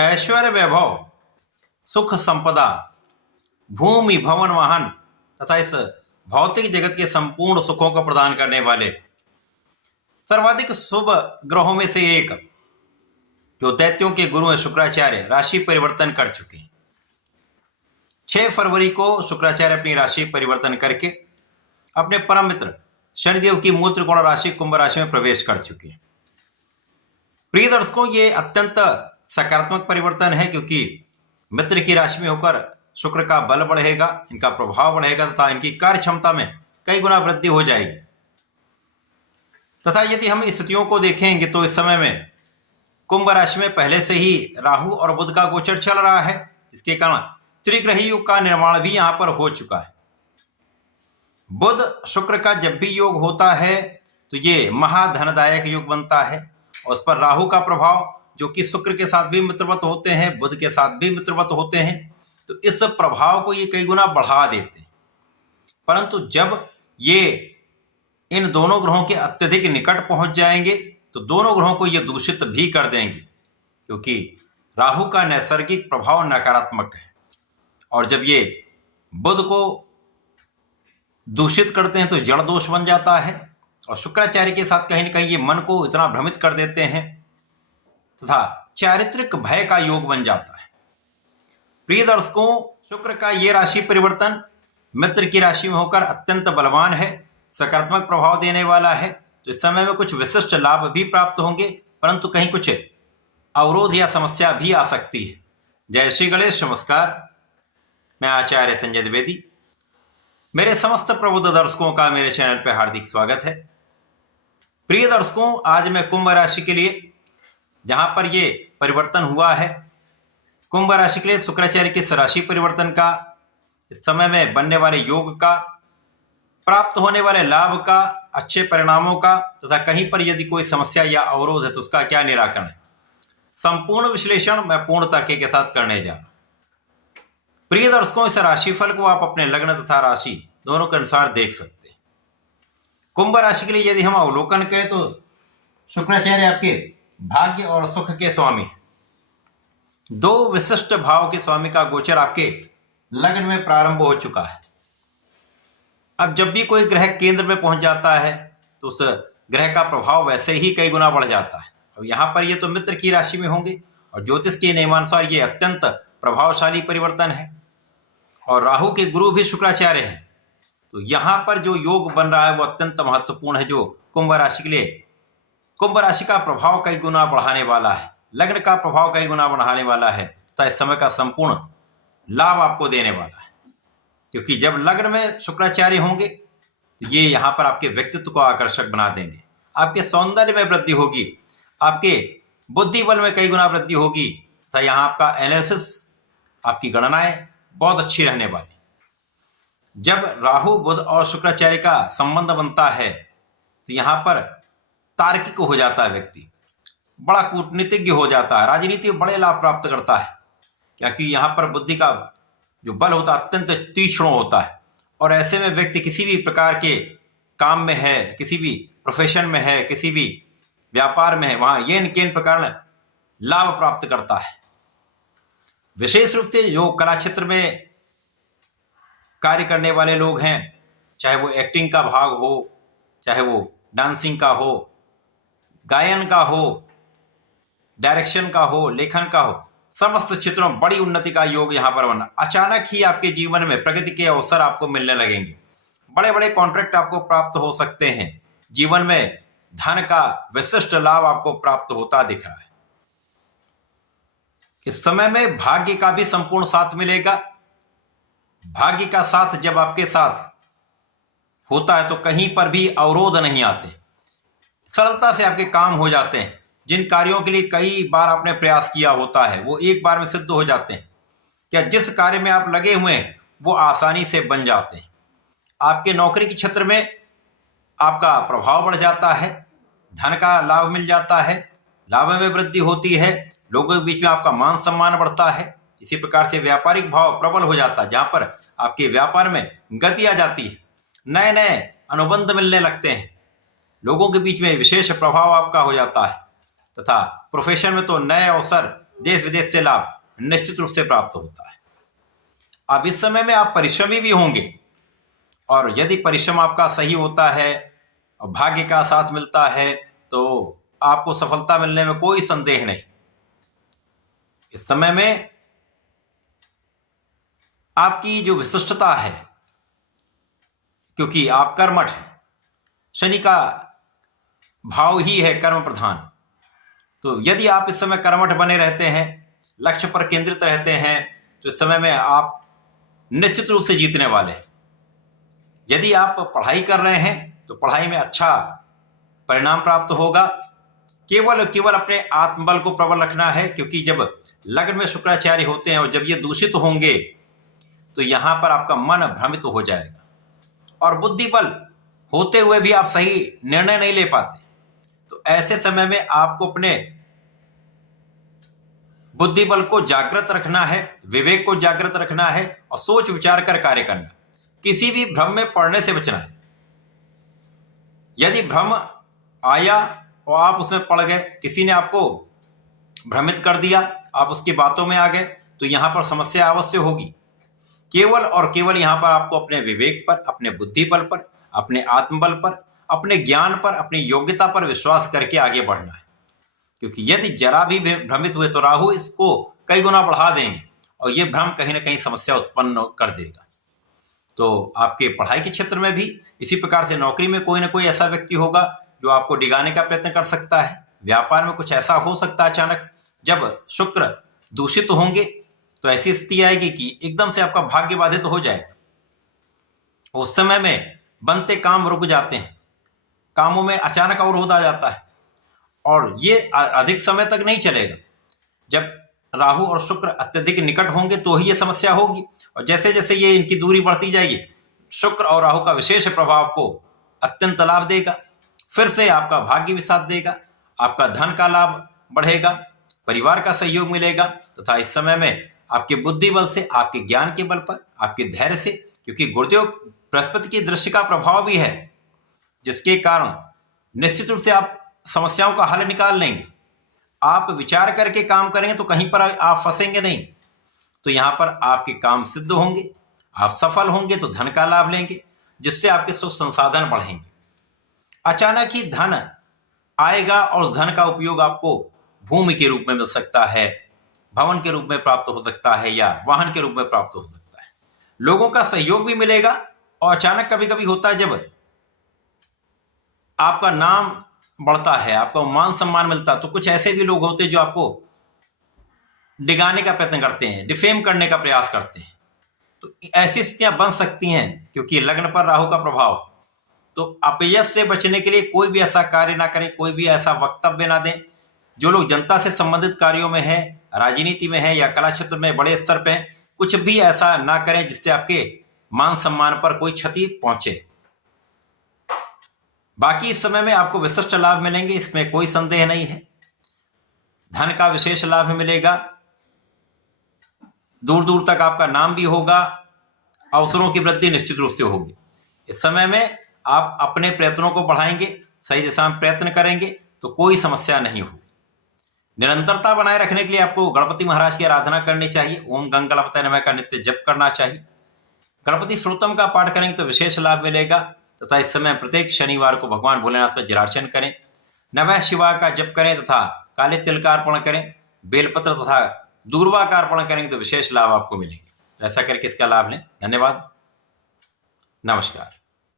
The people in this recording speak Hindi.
ऐश्वर्य वैभव, सुख संपदा, भूमि भवन वाहन तथा इस भौतिक जगत के संपूर्ण सुखों को प्रदान करने वाले सर्वाधिक शुभ ग्रहों में से एक जो दैत्यों के गुरु हैं शुक्राचार्य राशि परिवर्तन कर चुके हैं। 6 फरवरी को शुक्राचार्य अपनी राशि परिवर्तन करके अपने परम मित्र शनिदेव की मूल त्रिकोण राशि कुंभ राशि में प्रवेश कर चुके हैं। प्रिय दर्शकों, ये अत्यंत सकारात्मक परिवर्तन है क्योंकि मित्र की राशि में होकर शुक्र का बल बढ़ेगा, इनका प्रभाव बढ़ेगा तथा इनकी कार्य क्षमता में कई गुना वृद्धि हो जाएगी। तथा यदि हम स्थितियों को देखेंगे तो इस समय में कुंभ राशि में पहले से ही राहु और बुध का गोचर चल रहा है, जिसके कारण त्रिग्रही युग का निर्माण भी यहां पर हो चुका है। बुध शुक्र का जब भी योग होता है तो ये महाधनदायक युग बनता है और उस पर राहु का प्रभाव जो कि शुक्र के साथ भी मित्रवत होते हैं, बुध के साथ भी मित्रवत होते हैं, तो इस प्रभाव को ये कई गुना बढ़ा देते हैं। परंतु जब ये इन दोनों ग्रहों के अत्यधिक निकट पहुंच जाएंगे तो दोनों ग्रहों को ये दूषित भी कर देंगे, क्योंकि राहु का नैसर्गिक प्रभाव नकारात्मक है और जब ये बुध को दूषित करते हैं तो जड़ दोष बन जाता है और शुक्राचार्य के साथ कहीं ना कहीं ये मन को इतना भ्रमित कर देते हैं तथा चारित्रिक भय का योग बन जाता है। प्रिय दर्शकों, शुक्र का ये राशि परिवर्तन मित्र की राशि में होकर अत्यंत बलवान है, सकारात्मक प्रभाव देने वाला है। तो इस समय में कुछ विशिष्ट लाभ भी प्राप्त होंगे, परंतु कहीं कुछ अवरोध या समस्या भी आ सकती है। जय श्री गणेश। नमस्कार, मैं आचार्य संजय द्विवेदी। मेरे समस्त प्रबुद्ध दर्शकों का मेरे चैनल पर हार्दिक स्वागत है। प्रिय दर्शकों, आज मैं कुंभ राशि के लिए जहां पर ये परिवर्तन हुआ है, कुंभ राशि के लिए शुक्राचार्य के राशि परिवर्तन का, इस समय में बनने वाले योग का, प्राप्त होने वाले लाभ का, अच्छे परिणामों का तथा कहीं पर यदि कोई समस्या या अवरोध है तो उसका क्या निराकरण है, संपूर्ण विश्लेषण मैं पूर्ण तर्क के साथ करने जा रहा हूं। प्रिय दर्शकों, इस राशिफल को आप अपने लग्न तथा राशि दोनों के अनुसार देख सकते हैं। कुंभ राशि के लिए यदि हम अवलोकन करें तो शुक्राचार्य आपके भाग्य और सुख के स्वामी, 2 विशिष्ट भाव के स्वामी का गोचर आपके लग्न में प्रारंभ हो चुका है। अब जब भी कोई ग्रह केंद्र में पहुंच जाता है तो उस ग्रह का प्रभाव वैसे ही कई गुना बढ़ जाता है। अब यहां पर ये तो मित्र की राशि में होंगे और ज्योतिष के नियमानुसार ये अत्यंत प्रभावशाली परिवर्तन है और राहु के गुरु भी शुक्राचार्य हैं। तो यहां पर जो योग बन रहा है वो अत्यंत महत्वपूर्ण है, जो कुंभ राशि के लिए कुंभ राशि का प्रभाव कई गुना बढ़ाने वाला है, लग्न का प्रभाव कई गुना बढ़ाने वाला है तथा इस समय का संपूर्ण लाभ आपको देने वाला है। क्योंकि जब लग्न में शुक्राचार्य होंगे तो ये यहाँ पर आपके व्यक्तित्व को आकर्षक बना देंगे, आपके सौंदर्य में वृद्धि होगी, आपके बुद्धि बल में कई गुना वृद्धि होगी तथा यहाँ आपका एनालिसिस, आपकी गणनाएं बहुत अच्छी रहने वाली। जब राहु बुध और शुक्राचार्य का संबंध बनता है तो यहाँ पर तार्किक हो जाता है व्यक्ति, बड़ा कूटनीतिज्ञ हो जाता है, राजनीति में बड़े लाभ प्राप्त करता है, क्योंकि यहाँ पर बुद्धि का जो बल होता है अत्यंत तीक्ष्ण होता है और ऐसे में व्यक्ति किसी भी प्रकार के काम में है, किसी भी प्रोफेशन में है, किसी भी व्यापार में है, वहां ये इन प्रकार लाभ प्राप्त करता है। विशेष रूप से जो कला क्षेत्र में कार्य करने वाले लोग हैं, चाहे वो एक्टिंग का भाग हो, चाहे वो डांसिंग का हो, गायन का हो, डायरेक्शन का हो, लेखन का हो, समस्त क्षेत्रों में बड़ी उन्नति का योग यहां पर बना। अचानक ही आपके जीवन में प्रगति के अवसर आपको मिलने लगेंगे, बड़े बड़े कॉन्ट्रैक्ट आपको प्राप्त हो सकते हैं, जीवन में धन का विशिष्ट लाभ आपको प्राप्त होता दिख रहा है। इस समय में भाग्य का भी संपूर्ण साथ मिलेगा। भाग्य का साथ जब आपके साथ होता है तो कहीं पर भी अवरोध नहीं आते, सरलता से आपके काम हो जाते हैं। जिन कार्यों के लिए कई बार आपने प्रयास किया होता है वो एक बार में सिद्ध हो जाते हैं। क्या जिस कार्य में आप लगे हुए हैं वो आसानी से बन जाते हैं। आपके नौकरी के क्षेत्र में आपका प्रभाव बढ़ जाता है, धन का लाभ मिल जाता है, लाभ में वृद्धि होती है, लोगों के बीच में आपका मान सम्मान बढ़ता है। इसी प्रकार से व्यापारिक भाव प्रबल हो जाता है, जहां पर आपके व्यापार में गति आ जाती है, नए नए अनुबंध मिलने लगते हैं, लोगों के बीच में विशेष प्रभाव आपका हो जाता है तथा प्रोफेशन में तो नए अवसर देश विदेश से लाभ निश्चित रूप से प्राप्त होता है। अब इस समय में आप परिश्रमी भी होंगे, और यदि परिश्रम आपका सही होता है और भाग्य का साथ मिलता है तो आपको सफलता मिलने में कोई संदेह नहीं। इस समय में आपकी जो विशिष्टता है, क्योंकि आप कर्मठ हैं, शनि का भाव ही है कर्म प्रधान, तो यदि आप इस समय कर्मठ बने रहते हैं, लक्ष्य पर केंद्रित रहते हैं, तो इस समय में आप निश्चित रूप से जीतने वाले हैं। यदि आप पढ़ाई कर रहे हैं तो पढ़ाई में अच्छा परिणाम प्राप्त होगा। केवल अपने आत्मबल को प्रबल रखना है, क्योंकि जब लग्न में शुक्राचार्य होते हैं और जब ये दूषित होंगे तो यहां पर आपका मन भ्रमित हो जाएगा, और बुद्धि बल होते हुए भी आप सही निर्णय नहीं ले पाते। तो ऐसे समय में आपको अपने बुद्धि बल को जागृत रखना है, विवेक को जागृत रखना है और सोच विचार कर कार्य करना। किसी भी भ्रम में पड़ने से बचना है। यदि भ्रम आया और आप उसमें पड़ गए, किसी ने आपको भ्रमित कर दिया, आप उसकी बातों में आ गए, तो यहां पर समस्या अवश्य होगी। केवल और केवल यहां पर आपको अपने विवेक पर, अपने बुद्धि बल पर, अपने आत्मबल पर, अपने ज्ञान पर, अपनी योग्यता पर विश्वास करके आगे बढ़ना है। क्योंकि यदि जरा भी भ्रमित हुए तो राहु इसको कई गुना बढ़ा देंगे और यह भ्रम कहीं ना कहीं समस्या उत्पन्न कर देगा। तो आपके पढ़ाई के क्षेत्र में भी इसी प्रकार से, नौकरी में कोई ना कोई ऐसा व्यक्ति होगा जो आपको डिगाने का प्रयत्न कर सकता है। व्यापार में कुछ ऐसा हो सकता है अचानक, जब शुक्र दूषित होंगे तो ऐसी स्थिति आएगी कि एकदम से आपका भाग्य बाधित हो जाएगा। उस समय में बनते काम रुक जाते हैं, कामों में अचानक अवरोध आ जाता है, और ये अधिक समय तक नहीं चलेगा। जब राहु और शुक्र अत्यधिक निकट होंगे तो ही ये समस्या होगी, और जैसे जैसे ये इनकी दूरी बढ़ती जाएगी, शुक्र और राहु का विशेष प्रभाव को अत्यंत लाभ देगा। फिर से आपका भाग्य भी साथ देगा, आपका धन का लाभ बढ़ेगा, परिवार का सहयोग मिलेगा, तथा इस समय में आपके बुद्धि बल से, आपके ज्ञान के बल पर, आपके धैर्य से, क्योंकि गुरुदेव बृहस्पति की दृष्टि का प्रभाव भी है, जिसके कारण निश्चित रूप से आप समस्याओं का हल निकाल लेंगे। आप विचार करके काम करेंगे तो कहीं पर आप फंसेंगे नहीं। तो यहां पर आपके काम सिद्ध होंगे, आप सफल होंगे तो धन का लाभ लेंगे, जिससे आपके सुख संसाधन बढ़ेंगे। अचानक ही धन आएगा और उस धन का उपयोग आपको भूमि के रूप में मिल सकता है, भवन के रूप में प्राप्त हो सकता है, या वाहन के रूप में प्राप्त हो सकता है। लोगों का सहयोग भी मिलेगा, और अचानक कभी कभी होता है जब आपका नाम बढ़ता है, आपको मान सम्मान मिलता है, तो कुछ ऐसे भी लोग होते हैं जो आपको डिगाने का प्रयत्न करते हैं, डिफेम करने का प्रयास करते हैं। तो ऐसी स्थितियां बन सकती हैं, क्योंकि लग्न पर राहु का प्रभाव। तो अपयश से बचने के लिए कोई भी ऐसा कार्य ना करें, कोई भी ऐसा वक्तव्य ना दें। जो लोग जनता से संबंधित कार्यों में है, राजनीति में है, या कला क्षेत्र में बड़े स्तर पे हैं, कुछ भी ऐसा ना करें जिससे आपके मान सम्मान पर कोई क्षति पहुंचे। बाकी इस समय में आपको विशिष्ट लाभ मिलेंगे, इसमें कोई संदेह नहीं है। धन का विशेष लाभ मिलेगा, दूर दूर तक आपका नाम भी होगा, अवसरों की वृद्धि निश्चित रूप से होगी। इस समय में आप अपने प्रयत्नों को बढ़ाएंगे, सही दिशा में प्रयत्न करेंगे तो कोई समस्या नहीं होगी। निरंतरता बनाए रखने के लिए आपको गणपति महाराज की आराधना करनी चाहिए। ओम गंगणपतये नमः का नित्य जप करना चाहिए। गणपति श्रोतम का पाठ करेंगे तो विशेष लाभ मिलेगा, तथा इस समय प्रत्येक शनिवार को भगवान भोलेनाथ का जलार्चन करें, नमः शिवाय का जप करें तथा काले तिल का अर्पण करें, बेलपत्र तथा दूर्वा का अर्पण करेंगे तो विशेष लाभ आपको मिलेंगे। ऐसा करके इसका लाभ लें। धन्यवाद, नमस्कार।